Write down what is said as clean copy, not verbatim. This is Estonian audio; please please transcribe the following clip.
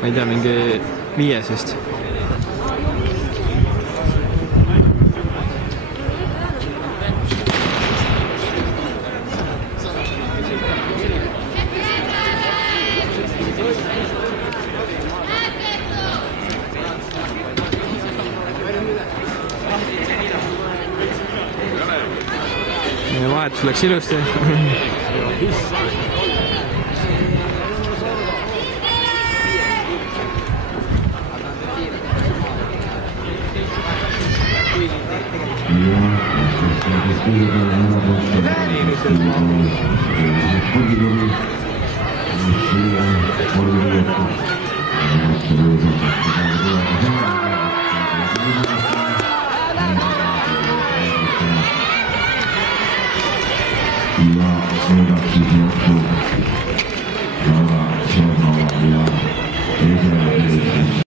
ma ei tea, mingi 5 vist. Vahetus läks ilusti. Ja sõidab siis jooksu